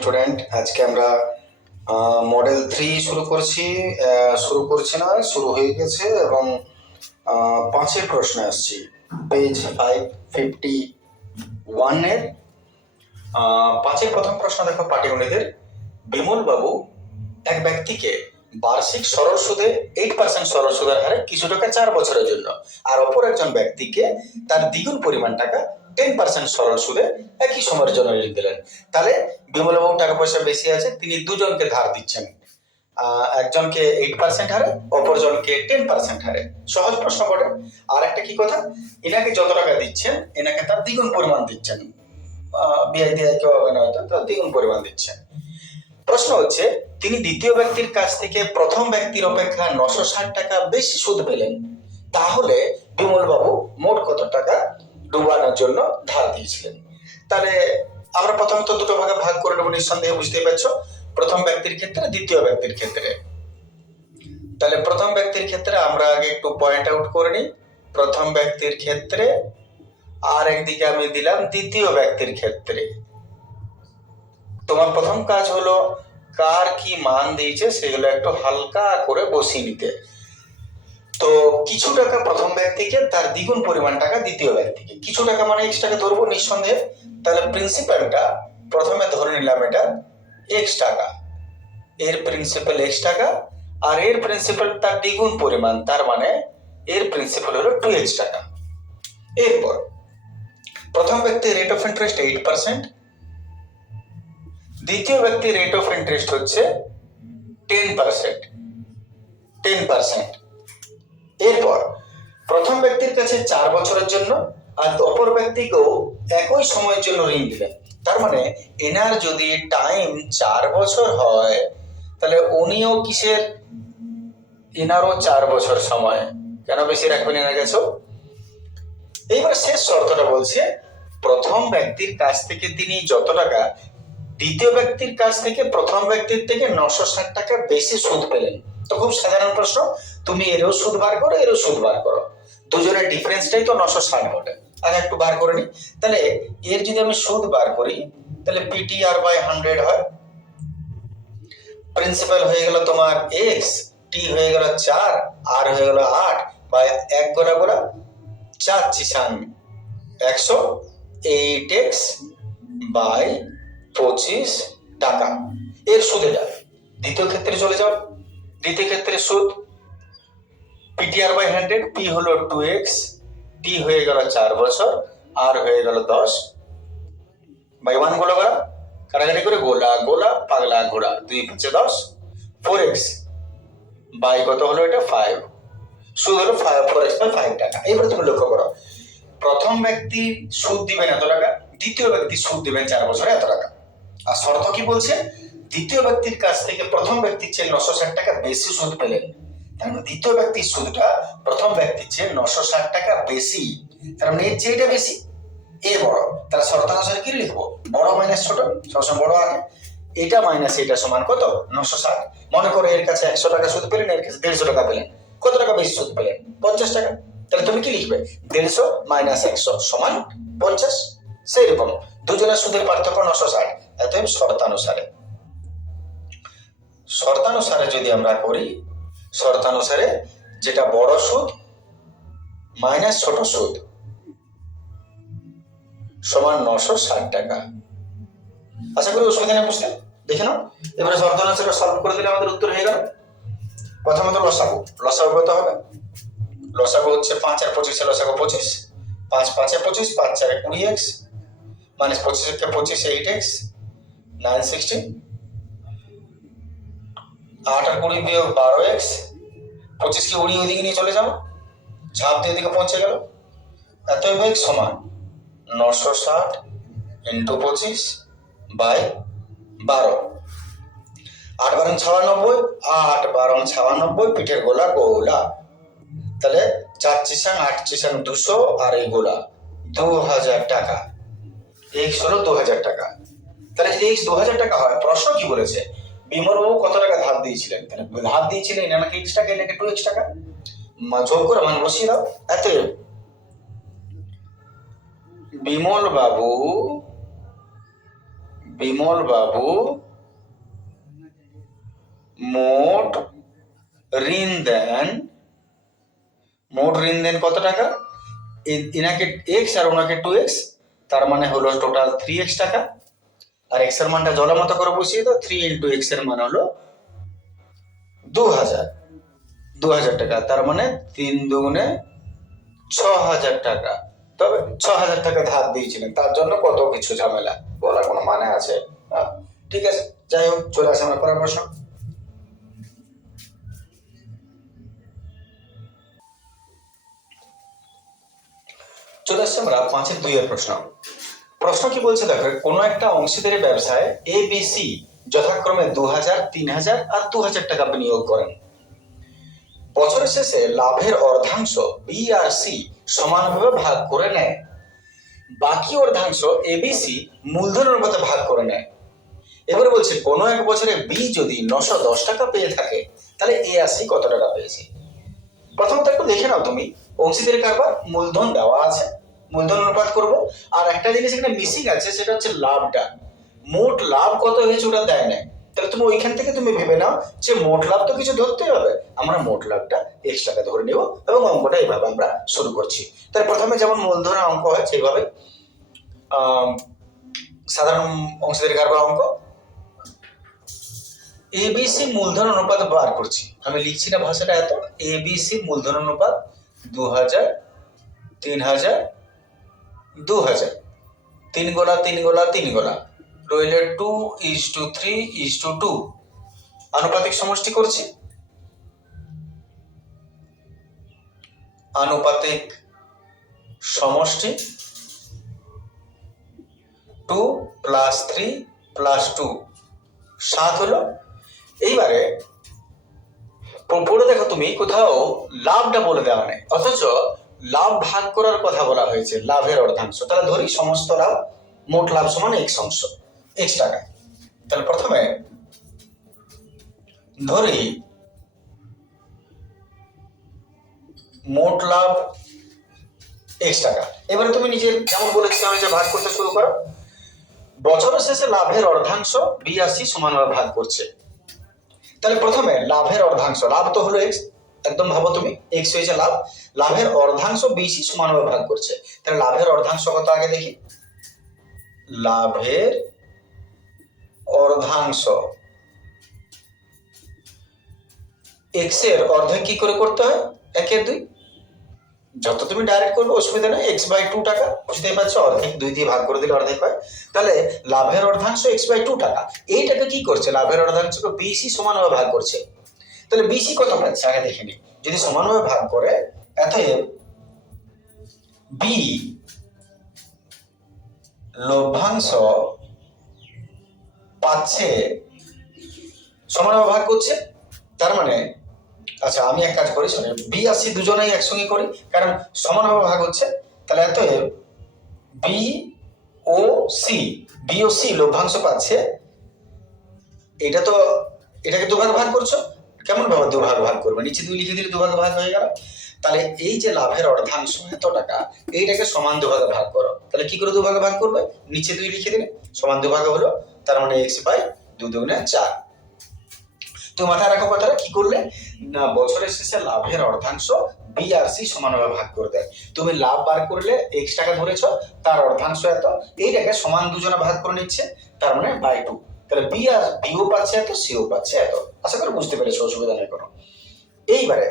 Student, আজকে আমরা model 3 শুরু হয়ে গেছে এবং 5-এর প্রশ্ন আসছি। পেজ 551 এর 5-এর প্রথম প্রশ্ন দেখো, পাটিগণিতের। বিমল বাবু এক ব্যক্তিকে বার্ষিক সরল সুদে 8% সরল সুদের হারে কিছু টাকা 4 বছরের জন্য, আর অপর একজন ব্যক্তিকে তার দ্বিগুণ পরিমাণ টাকা 10% সরল সুদে একই সময়ের জন্য ঋণ দিলেন। তাহলে বিমল বাবু টাকা পয়সা বেশি আছে, তিনি দুজনকে ধার দিচ্ছেন, একজনকে 8% হারে, অপরজনকে 10% হারে। সহজ প্রশ্ন বটে। আর একটা কি কথা, এনাকে যত টাকা দিচ্ছেন এনাকে তার দ্বিগুণ পরিমাণ দিচ্ছেন, বিআই দিয়ে কেউ হবে না, হয়তো তার দ্বিগুণ পরিমাণ দিচ্ছেন। প্রশ্ন হচ্ছে, তিনি দ্বিতীয় ব্যক্তির কাছ থেকে প্রথম ব্যক্তির অপেক্ষা 960 টাকা বেশি সুদ পেলেন, তাহলে বিমল বাবু মোট কত টাকা ডুবানোর জন্য ধার দিয়েছিলেন? তাহলে আমরা প্রথমত দুটো ভাগে ভাগ করে নেব, নিঃসন্দেহে বুঝতেই পারছো, প্রথম ব্যক্তির ক্ষেত্রে, দ্বিতীয় ব্যক্তির ক্ষেত্রে। তাহলে প্রথম ব্যক্তির ক্ষেত্রে আমরা আগে একটু পয়েন্ট আউট করে নিই, প্রথম ব্যক্তির ক্ষেত্রে, আর একদিকে আমি দিলাম দ্বিতীয় ব্যক্তির ক্ষেত্রে। তোমার প্রথম কাজ হলো কার কি মান দিয়েছে সেগুলো একটু হালকা করে বসিয়ে নিতে। তো কিছু টাকা প্রথম ব্যক্তিকে, তার দ্বিগুণ পরিমাণ টাকা দ্বিতীয় ব্যক্তিকে। কিছু টাকা মানে এক্স টাকা ধরবো নিঃসন্দেহে। তাহলে প্রিন্সিপালটা প্রথমে ধরে নিলাম এটা এক্স টাকা, এর প্রিন্সিপাল এক্স টাকা, আর এর প্রিন্সিপাল তার দ্বিগুণ পরিমাণ, তার মানে এর প্রিন্সিপাল হলো 2x টাকা। এরপর প্রথম ব্যক্তির রেট অফ ইন্টারেস্ট 8%, দ্বিতীয় ব্যক্তির রেট অফ ইন্টারেস্ট হচ্ছে 10%। এরপর প্রথম ব্যক্তির কাছে 4 বছরের জন্য, আর অপর ব্যক্তিকেও একই সময়ের জন্য ঋণ দিলেন। তার মানে এনার যদি টাইম 4 বছর হয়, তাহলে উনিও কিসের, এনারও 4 বছর সময়। কেন বেশি রাখবেন এনার কাছেও? এইবার শেষ শর্তটা বলছে, প্রথম ব্যক্তির কাছ থেকে তিনি যত টাকা দ্বিতীয় ব্যক্তির কাছ থেকে প্রথম ব্যক্তির থেকে 960 টাকা বেশি সুদ পেলেন। তো খুব সাধারণ প্রশ্ন, তুমি এরও সুদ বার করো, এরও সুদ বার করো, দুজনের ডিফারেন্সটাই তো 960 বটে। আগে একটু বার করে নি। তাহলে এর যদি আমি সুদ বার করি, তাহলে পিটিআর বাই 100 হয়, প্রিন্সিপাল হয়ে গেল তোমার এক্স, টি হয়ে গেল 4, আর হয়ে গেল 8, বা 1 গোনা গোনা 4 চিসান 100, 8x বাই 25 টাকা। এর সুদে যাও, দ্বিতীয় ক্ষেত্রে চলে যাও। দ্বিতীয় ক্ষেত্রে সুদ পিটিআর বাই 100, পি হলো 2x, টি হয়ে গেল 4 বছর, আর হয়ে গেল 10 বাই 1 গোলা গোলা কাটাকাটি করে গোলা গোলা পাগলা ঘোড়া 2 5 10, 4x বাই কত হলো এটা 5, সুদ হলো 4x বাই 5 টাকা। এবারে তুমি লক্ষ্য করো, প্রথম ব্যক্তি সুদ দিবেন এত টাকা, দ্বিতীয় ব্যক্তি সুদ দিবেন 4 বছরে এত টাকা। আর শর্ত কি বলছে, দ্বিতীয় ব্যক্তির কাছ থেকে প্রথম ব্যক্তির চেয়ে 960 টাকা বেশি সুদ পেলেন। তার মানে দ্বিতীয় ব্যক্তির সুদটা প্রথম ব্যক্তির চেয়ে 960 টাকা বেশি, তার মানে এর চেয়ে এটা বেশি, এ বড়। তাহলে শর্তানুসারে কি লিখবো, বড় মাইনাস ছোট, সবসময় বড় আগে। এটা মাইনাস এটা সমান কত, 960। মনে করো এর কাছে 100 টাকা সুদ পেলেন, এর কাছে 150 টাকা পেলেন, কত টাকা বেশি সুদ পেলেন, 50 টাকা। তাহলে তুমি কি লিখবে, 150 মাইনাস 100 সমান 50। সেই রকম দুজনের সুদের পার্থক্য 960, অতএব শর্তানুসারে যদি আমরা করি, শর্তানুসারে যেটা বড় সুদ মাইনাস ছোট সুদ সমান 960 টাকা। আশা করি অসুবিধা নেই বুঝতে, দেখে নাও। এবারে শর্তানুসারে সলভ করে দিলে আমাদের উত্তর হয়ে গেল। প্রথমত লসাগু কত হবে, লসাগু হচ্ছে 5 আর 25, লসাগু 25, 5 5 25, 5 4 20x, মাইনাস 25 কে 25 8x 960, 8 আর 20 বিয়োগ 12x, 25 কে উড়িয়ে ওইদিকে নিয়ে চলে যাবো, ঝাঁপ দিয়ে দিকে পৌঁছে গেল। অতএব x সমান 960 ইন্টু 25 বাই 12, 8 12 96, 8 12 96, পিঠের গোলা গোলা। তাহলে 4 চিসাং 8 চিসাং 200, আর এই গোলা 2000 টাকা। x হলো 2000 টাকা। তাহলে যদি x 2000 টাকা হয়, প্রশ্ন কি বলেছে, বিমল বাবু কত টাকা ধার দিয়েছিলেন? তাহলে ধার দিয়েছিলেন এনাকে x টাকা, এনাকে 2x টাকা, যোগ করে মান বসিয়ে দাও। অতএব বিমল বাবু বিমল বাবু মোট ঋণ দেন কত টাকা? ইনাকে এক্স আর ওনাকে 2x, তার মানে হলো টোটাল 3x টাকা। আর এক্স এর মানটা জলের মতো করে বসিয়ে দাও, 3 ইন্টু এক্স এর মান হলো 2000 টাকা। তার মানে 3 দুগুণে 6000 টাকা। তবে 6000 টাকা ধার দিয়েছিলেন, তার জন্য কত কিছু ঝামেলা, বলার কোনো মানে আছে? ঠিক আছে, যাই হোক, চলে আসে আমার পরের প্রশ্ন। চলে আসছে আমরা 5-2 প্রশ্ন। প্রশ্ন কি বলছে দেখো, কোন একটা অংশীদারি ব্যবসায় এ বি সি যথাক্রমে 2000, 3000 আর 2000 টাকা বিনিয়োগ করেন। বছরের শেষে লাভের অর্ধাংশ বি আর সি সমানভাবে ভাগ করে নেয়। বাকি অর্ধাংশ এবিসি মূলধন অনুপাতে ভাগ করে নেয়। এবারে বলছে কোনো এক বছরে বি যদি 910 টাকা পেয়ে থাকে, তাহলে এ আর সি কত টাকা পেয়েছে। প্রথমত একটু দেখে নাও তুমি, অংশীদারি কারবার, মূলধন দেওয়া আছে, মূলধন অনুপাত করব। আর একটা জিনিস এখানে মিসিং আছে, সেটা হচ্ছে লাভটা। মোট লাভ কত হয়েছে ওটা দেয় না, তাহলে তুমি ওইখান থেকে তুমি ভেবে নাও যে মোট লাভ তো কিছু ধরতে হবে, আমরা মোট লাভটা এক্স টাকা ধরে নিব এবং অঙ্কটা এইভাবে আমরা শুরু করছি। তাই প্রথমে যেমন মূলধনের অঙ্ক হয় সেইভাবে সাধারণ অংশীদারি কারবার অঙ্ক। এবিসি মূলধন অনুপাত বার করছি, আমি লিখছি না ভাষাটা এত। এবিসি মূলধন অনুপাত 2000, 3000, 2000, 3 গোলা 3 গোলা 3 গোলা রইলে 2:3:2। আনুপাতিক সমষ্টি করছি, আনুপাতিক সমষ্টি 2 + 3 + 2 7 হলো। এইবারে পড়ে দেখো তুমি, কোথাও লাভটা বলে দেওয়া নেই, অথচ লাভ ভাগ করার কথা বলা হয়েছে, লাভের অর্ধাংশ। তাহলে ধরি সমস্ত লাভ, মোট লাভ সমান এক্স অংশ, এক্স টাকা। তাহলে প্রথমে ধরি মোট লাভ এক্স টাকা। এবারে তুমি নিজের যেমন বলেছি আমি যে ভাগ করতে শুরু করো। বছরের শেষে লাভের অর্ধাংশ বি আর সি সমানভাবে ভাগ করছে। তাহলে প্রথমে লাভের অর্ধাংশ, লাভ তো হলো এক্স, একদম ভাবো তুমি, এক্স হয়েছে লাভ, লাভের অর্ধাংশ বিসি সমানভাবে ভাগ করছে। তাহলে লাভের অর্ধাংশ কত আগে দেখি। লাভের অর্ধাংশ এক্স এর অর্ধেক কি করে করতে হয়, 1/2। যত তুমি ডাইরেক্ট করবে অসুবিধা নেই, x/2 টাকা, বুঝতেই পারছো, অর্ধেক 2 দিয়ে ভাগ করে দিলে অর্ধেক হয়। তাহলে লাভের অর্ধাংশ x/2 টাকা, এইটাকে কি করছে, লাভের অর্ধাংশকে বিসি সমানভাবে ভাগ করছে। তাহলে বিসি কত পাচ্ছে আগে দেখে নি। যদি সমানভাবে ভাগ করে, অতএব বি লভ্যাংশ পাচ্ছে, সমানভাবে ভাগ করছে। তার মানে আচ্ছা আমি এক কাজ করি, বি আর সি দুজনেই একসঙ্গে করি, কারণ সমানভাবে ভাগ হচ্ছে। তাহলে অতএব বি ও সি লভ্যাংশ পাচ্ছে। এটা তো এটাকে দুভাগ ভাগ করছো, কেমন ভাবে দুভাগ করবে, নিচে 2 লিখে দিলে দুভাগ ভাগ হয়ে গেল। তাহলে এই যে লাভের অর্ধাংশ এত টাকা, এইটাকে সমান দুভাগে ভাগ করো। তাহলে কি করে দুভাগে ভাগ করবে, নিচে 2 লিখে দিলে সমান দুভাগে হলো, তার মানে x/2 × 4। তো মাথায় রাখো কথাটা, কি করলে না, বছরের শেষে লাভের অর্ধাংশ বি আর সি সমানভাবে ভাগ করে দেয়। তুমি লাভ বার করলে এক্স টাকা ধরেছ, তার অর্ধাংশ এত, এইটাকে সমান দুজনে ভাগ করে নিচ্ছে, তার মানে /2। তাহলে বিও পাচ্ছে এত, সিও পাচ্ছে এত। আশা করি বুঝতে পেরেছো, অসুবিধা নেই কোনো। এইবারে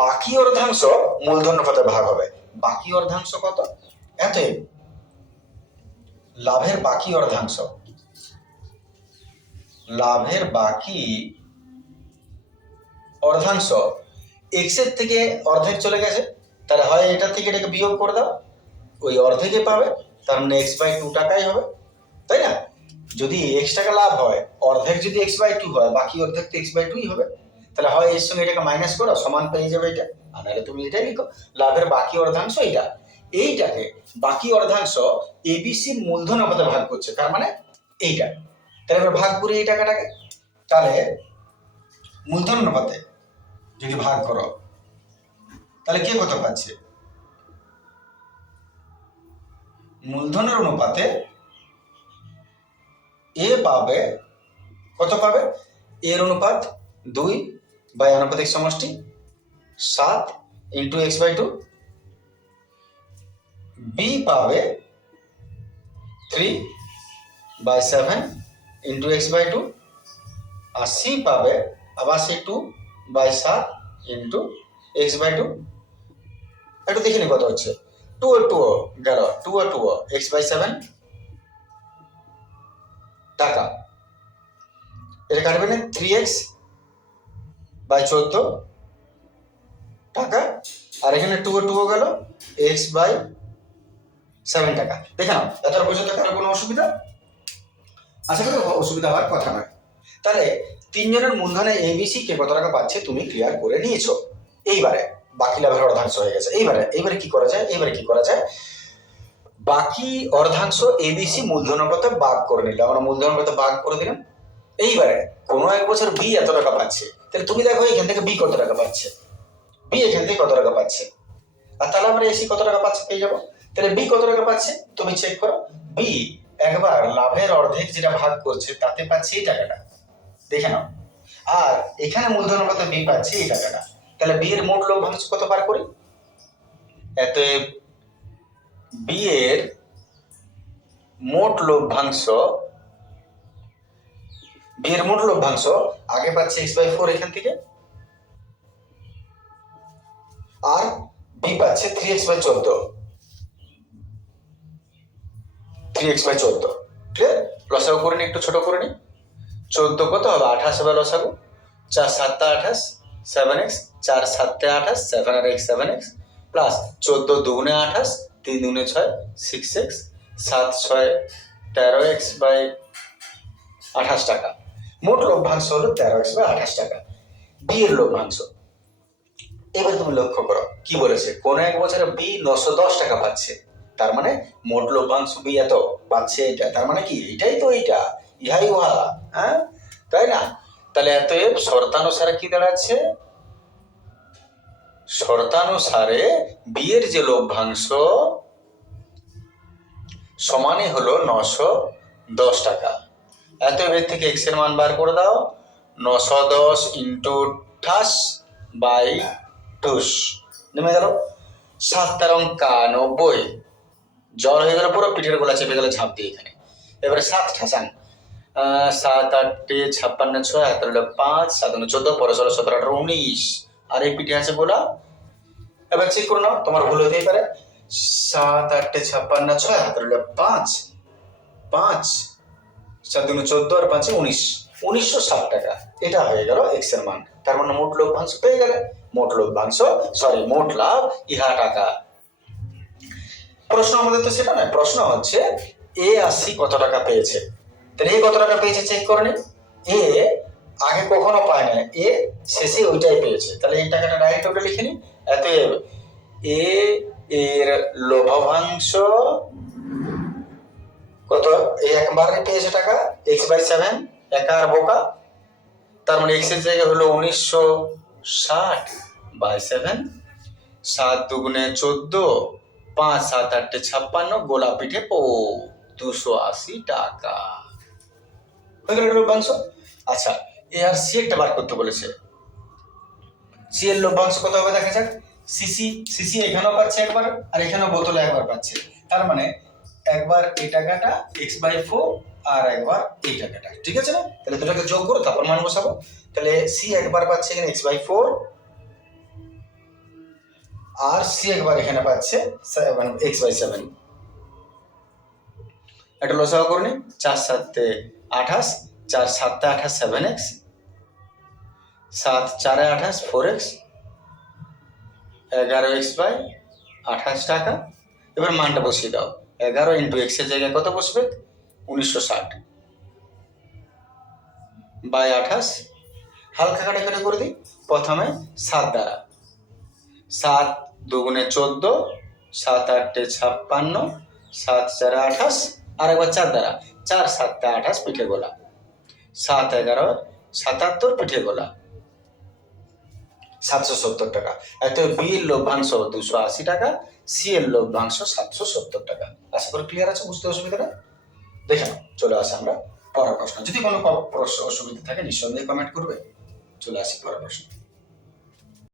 বাকি অর্ধাংশ মূলধন অনুপাতে ভাগ হবে। বাকি অর্ধাংশ কত, এত লাভের বাকি অর্ধাংশ, লাভের বাকি অর্ধাংশ এক্স এর থেকে অর্ধেক চলে গেছে, তাহলে হয় এটা থেকে এটাকে বিয়োগ করে দাও, ওই অর্ধেকে পাবে, তার মানে x/2 টাকাই হবে, তাই না। যদি এক্স টাকা লাভ হয়, অর্ধেক যদি x/2 হয়, বাকি অর্ধেক তো x/2ই হবে। তাহলে হয় এর সঙ্গে এটাকে মাইনাস করো, সমান পেয়ে যাবে এটা, আর নাহলে তুমি এটাই লিখো, লাভের বাকি অর্ধাংশ এটা, এইটাকে বাকি অর্ধাংশ এবিসি মূলধন অনুপাতে ভাগ করছে, তার মানে এইটা। তাহলে এবার ভাগ করি এই টাকাটাকে, তাহলে মূলধন অনুপাতে যদি ভাগ করো, তাহলে কে কত পাচ্ছে, মূলধনের অনুপাতে এ পাবে কত পাবে, এর অনুপাত 2 বাই আনুপাতিক সমষ্টি 7 ইন্টু এক্স বাই 2, বি পাবে 3 বাই 7 ইন্টু এক্স বাই 2, আর সি পাবে আবার সেই 2 বাই 7 ইন্টু এক্স বাই 2। একটু দেখিনি কত হচ্ছে, 2 আর 2 গেল, 2 আর 2 এক্স বাই 7 টাকা, এটা কাটবে না 3x বাই 14 টাকা, আর এখানে 2 আর 2 গেল x বাই 7 টাকা। দেখে নাও, এত পর্যন্ত কারো কোনো অসুবিধা? আশা করি অসুবিধা হওয়ার কথা নয়। তাহলে তিনজনের মূলধনে এবিসি কে কত টাকা পাচ্ছে তুমি ক্লিয়ার করে নিয়েছো। এইবারে বাকি লাভের অর্ধাংশ হয়ে গেছে। এইবারে কি করা যায়, বাকি অর্ধাংশ এবিসি মূলধনের কথা ভাগ করে নিলাম, আমরা মূলধনের কথা ভাগ করে দিলাম। এইবারে কোনো এক বছর বি এত টাকা পাচ্ছে, তাহলে তুমি দেখো এখান থেকে বি কত টাকা পাচ্ছে, বি এখান থেকে কত টাকা পাচ্ছে, আর তাহলে আমরা এসি কত টাকা পাচ্ছে পেয়ে যাবো। তাহলে বি কত টাকা পাচ্ছে তুমি চেক করো, বি একবার লাভের অর্ধেক যেটা ভাগ করছে তাতে পাচ্ছে এই টাকাটা, দেখে নাও। আর এখানে মূলধনের কথা বি পাচ্ছে এই টাকাটা, তাহলে বি এর মোট লভ্যাংশ কত বার করি, এত বি এর মোট লভ্যাংশ, বি এর মোট লভ্যাংশ আগে পাচ্ছে এক্স বাই 4 এখান থেকে, আর বি পাচ্ছে 3x by 14, 3x by 14। Clear? লসাগু করে নি, একটু ছোট করে নি। 14 কত হবে 28 হবে লসাগু, 4 7 28 7x, 4 7 28 7 আর x 7x প্লাস 14 দুগুণে 28 3 দুগুণে 6 6x 7 6 13x বাই 28 টাকা। মোট লভ্যাংশ হলো 13x বাই 28 টাকা, বি এর লভ্যাংশ। এবার তুমি লক্ষ্য করো কি বলেছে, কোন এক বছরে বি 910 টাকা পাচ্ছে, তার মানে মোট লভ্যাংশ বি এত পাচ্ছে, এটা তার মানে কি এটাই তো, এইটা ইহাই উহা, হ্যাঁ তাই না? তাহলে এত শর্তানুসারে কি দাঁড়াচ্ছে, শর্তানুসারে বি এর যে লভ্যাংশ সমানই হলো 910 টাকা। এত এর থেকে এক্স এর মান বার করে দাও, 910 ইন্টু 28 বাই 2 নেমে গেল, 7 তেরং 90, জ্বর হয়ে গেল পুরো, পিঠের গোলা চেপে গেলে ঝাঁপ দিয়ে এখানে। এবারে 7 ঠাসান, 7 8 56 6 হাতে হলো 5 7 14 পরে 16 17 18 19, আর এই পিঠে আছে গোলা। এবার চেক করে নাও, তোমার ভুল হতেই পারে। 7 8 56 6 হাতে হলো 5 5 7 2 14 আর 5 19, 1960 টাকা। এটা হয়ে গেল এক্স এর মান, তার মানে মোট লভ্যাংশ পেয়ে গেলে, মোট লাভ ইহা টাকা। প্রশ্ন আমাদের তো সেটা নয়, প্রশ্ন হচ্ছে এ আর সি কত টাকা পেয়েছে, তাহলে এ কত টাকা পেয়েছে চেক করে নিন। এ আগে কখনো পায় না, এ শেষে ওইটাই পেয়েছে, তাহলে এই টাকাটা ডাইরেক্ট ওটা লিখে নিন। এত এ এর লভ্যাংশ কত, এই একবারে পেয়েছে টাকা এক্স বাই 7, একা আর বোকা, তার মানে এক্স এর জায়গায় হলো 1960 বাই 7, 7 দুগুণে 14 5 7 8 56, গোলা পিঠে 280 টাকা হয়ে গেল লভ্যাংশ। আচ্ছা এ আর সি একটা বার করতে বলেছে, সি এর লভ্যাংশ কত হবে দেখা যাক। সিসি এখানেও পাচ্ছে একবার, আর এখানেও বোতলে একবার পাচ্ছে, তার মানে একবার এই টাকাটা এক্স বাই 4 আর একবার এই টাকাটা, ঠিক আছে না? তাহলে দুটাকে যোগ করো তারপর মান বসাবো। তাহলে সি একবার পাচ্ছে এখানে এক্স বাই 4, আর সি একবার এখানে পাচ্ছে এক্স বাই 7। একটা লসাগু করে নি, 4 7 28 4 7 28 7x, 7 4 28 4x, 11x বাই 28 টাকা। এবার মানটা বসিয়ে দাও, 11 ইন্টু এক্স এর জায়গায় কত বসবে 1960 বাই 28, হালকা কাটাকাটি করে দিই। প্রথমে 7 দ্বারা, 7 দুগুণে 14 7 8 56 7 4 28, আর একবার 4 দ্বারা, 4 7 28 পিঠে গোলা, 7 11 77 পিঠে গোলা 770 টাকা। এত বি এর লভ্যাংশ 280 টাকা, সি এর লভ্যাংশ 770 টাকা। আশা করি ক্লিয়ার আছে, বুঝতে অসুবিধা না? দেখে নাও, চলে আসে আমরা পরের প্রশ্ন, যদি কোনো প্রশ্ন অসুবিধা থাকে নিঃসন্দেহে কমেন্ট করবে। চলে আসি পরের প্রশ্ন।